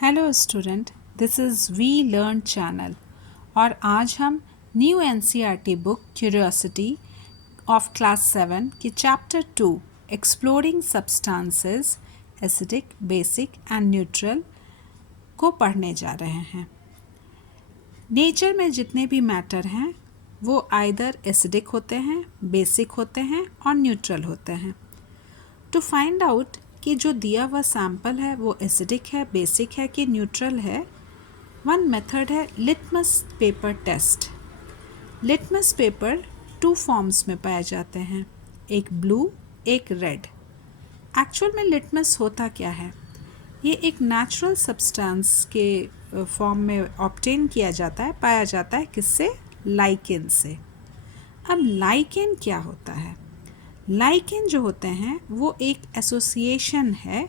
Hello student, this is we learn channel और आज हम new NCERT book Curiosity of class 7 की chapter 2 exploring substances acidic, basic and neutral को पढ़ने जा रहे हैं। नेचर में जितने भी मैटर हैं वो आइदर एसिडिक होते हैं, बेसिक होते हैं और न्यूट्रल होते हैं। टू फाइंड आउट कि जो दिया हुआ सैंपल है वो एसिडिक है, बेसिक है कि न्यूट्रल है, वन मेथड है litmus paper test. Litmus paper 2 forms में पाए जाते हैं, एक ब्लू एक रेड। एक्चुअल में लिटमस होता क्या है? ये एक नेचुरल सब्सटेंस के फॉर्म में ऑब्टेन किया जाता है, पाया जाता है किससे? लाइकेन से। अब लाइकेन क्या होता है? लाइकेन जो होते हैं वो एक एसोसिएशन है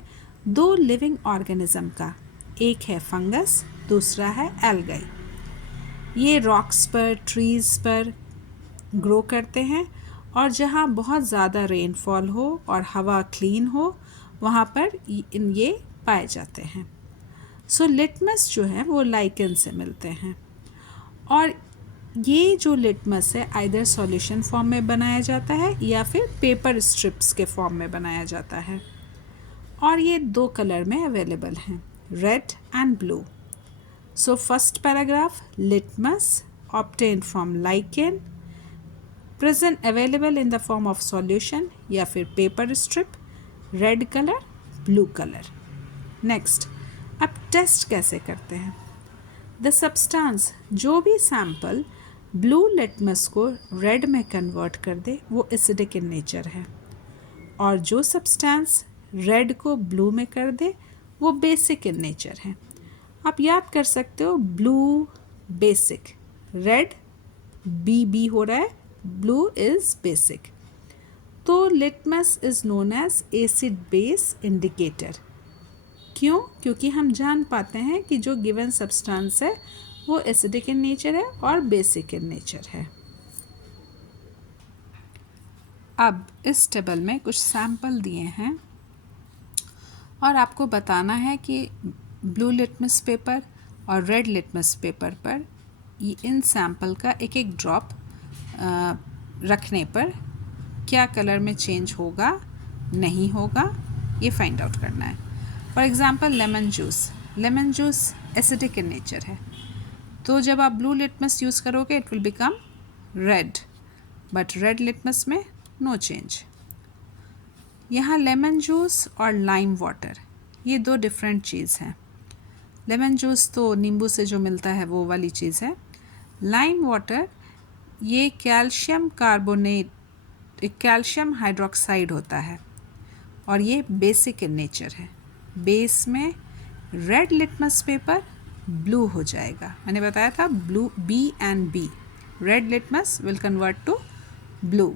दो लिविंग ऑर्गेनिज्म का, एक है फंगस, दूसरा है एल्गाई। ये रॉक्स पर, ट्रीज़ पर ग्रो करते हैं और जहाँ बहुत ज़्यादा रेनफॉल हो और हवा क्लीन हो वहाँ पर ये पाए जाते हैं। सो लिटमस जो है वो लाइकेन से मिलते हैं और ये जो लिटमस है आइदर सॉल्यूशन फॉर्म में बनाया जाता है या फिर पेपर स्ट्रिप्स के फॉर्म में बनाया जाता है और ये 2 कलर में अवेलेबल हैं, red and blue. So first paragraph, litmus obtained from lichen, present available in the form of solution या फिर paper strip, red colour, blue colour. Next, अब टेस्ट कैसे करते हैं? द सब्सटेंस, जो भी सैंपल ब्लू लिटमस को रेड में कन्वर्ट कर दे वो एसिडिक इन नेचर है और जो सब्सटेंस रेड को ब्लू में कर दे वो बेसिक इन नेचर है। आप याद कर सकते हो ब्लू बेसिक, रेड बी हो रहा है, ब्लू इज बेसिक। तो litmus is known as acid base indicator. क्यों? क्योंकि हम जान पाते हैं कि जो गिवन सब्सटेंस है वो एसिडिक इन नेचर है और बेसिक इन नेचर है। अब इस टेबल में कुछ सैंपल दिए हैं और आपको बताना है कि ब्लू लिटमस पेपर और रेड लिटमस पेपर पर इन सैंपल का एक एक ड्रॉप रखने पर क्या कलर में चेंज होगा, नहीं होगा, ये फाइंड आउट करना है। For example lemon juice acidic in nature है, तो जब आप ब्लू लिटमस यूज़ करोगे it will become red, but red litmus में नो चेंज। यहाँ लेमन जूस और लाइम वाटर ये 2 डिफरेंट चीज़ हैं। लेमन जूस तो नींबू से जो मिलता है वो वाली चीज़ है। लाइम वाटर ये कैल्शियम हाइड्रोक्साइड होता है और ये बेसिक इन नेचर है। बेस में रेड लिटमस पेपर ब्लू हो जाएगा, मैंने बताया था blue B and B, red litmus will convert to blue.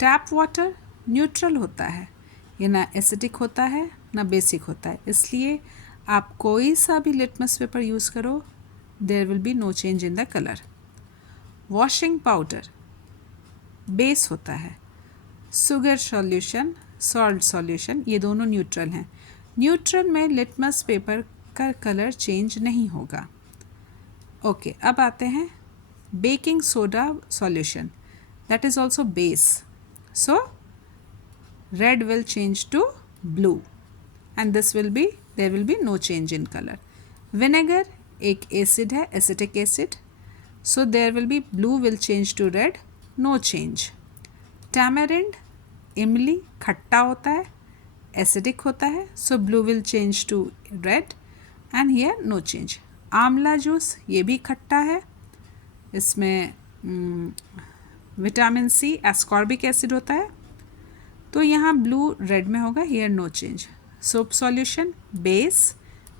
Tap water neutral होता है, ये ना एसिडिक होता है ना बेसिक होता है, इसलिए आप कोई सा भी लिटमस पेपर यूज़ करो there will be no change in the colour. Washing powder base होता है, शुगर सॉल्यूशन, सॉल्ट सॉल्यूशन, ये दोनों न्यूट्रल हैं। न्यूट्रल में लिटमस पेपर का कलर चेंज नहीं होगा। ओके, अब आते हैं baking soda solution, that is also base, so red will change to blue and there will be no change in colour. Vinegar एक एसिड है, acetic acid, so there will be blue will change to red, no change. Tamarind इमली खट्टा होता है, acidic होता है, so blue will change to red and here no change. आंवला juice ये भी खट्टा है, इसमें विटामिन सी एस्कॉर्बिक एसिड होता है, तो यहाँ ब्लू रेड में होगा, here no change. Soap solution base,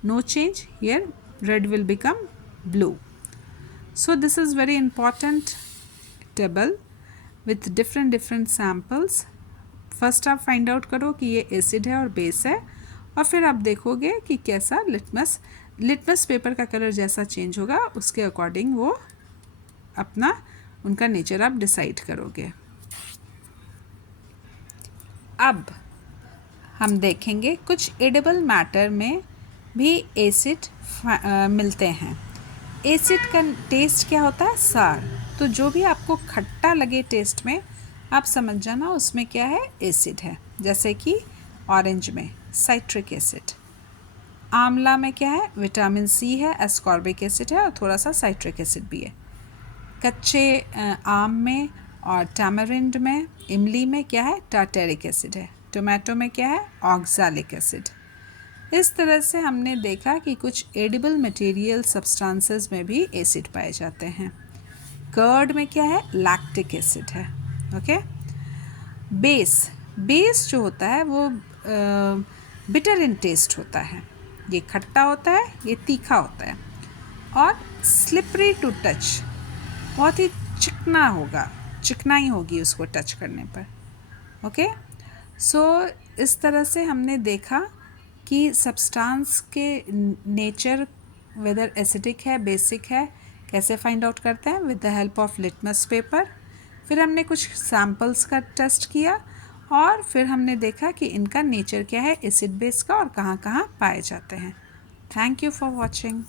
no change, here red will become blue. So this is very important table with different samples. First आप फाइंड आउट करो कि ये एसिड है और बेस है और फिर आप देखोगे कि कैसा लिटमस पेपर का कलर जैसा चेंज होगा उसके अकॉर्डिंग वो अपना उनका नेचर आप डिसाइड करोगे। अब हम देखेंगे कुछ एडिबल मैटर में भी एसिड मिलते हैं। एसिड का टेस्ट क्या होता है? सार। तो जो भी आपको खट्टा लगे टेस्ट में, आप समझ जाना उसमें क्या है? एसिड है। जैसे कि ऑरेंज में साइट्रिक एसिड, आंवला में क्या है? विटामिन सी है, एस्कॉर्बिक एसिड है और थोड़ा सा साइट्रिक एसिड भी है। कच्चे आम में और टैमरिंड में, इमली में क्या है? टार्टेरिक एसिड है। टोमेटो में क्या है? Oxalic acid. इस तरह से हमने देखा कि कुछ एडिबल मटेरियल सब्सटेंसेस में भी एसिड पाए जाते हैं। कर्ड में क्या है? लैक्टिक एसिड है। ओके। बेस जो होता है वो बिटर इन टेस्ट होता है। ये खट्टा होता है, ये तीखा होता है और स्लिपरी टू टच, बहुत ही चिकना होगा, चिकनाई होगी उसको टच करने पर। ओके। सो इस तरह से हमने देखा कि सब्सटेंस के नेचर, वेदर एसिडिक है, बेसिक है, कैसे फाइंड आउट करते हैं? With the help of litmus paper. फिर हमने कुछ सैम्पल्स का टेस्ट किया और फिर हमने देखा कि इनका नेचर क्या है एसिड बेस का और कहाँ कहाँ पाए जाते हैं। Thank you for watching.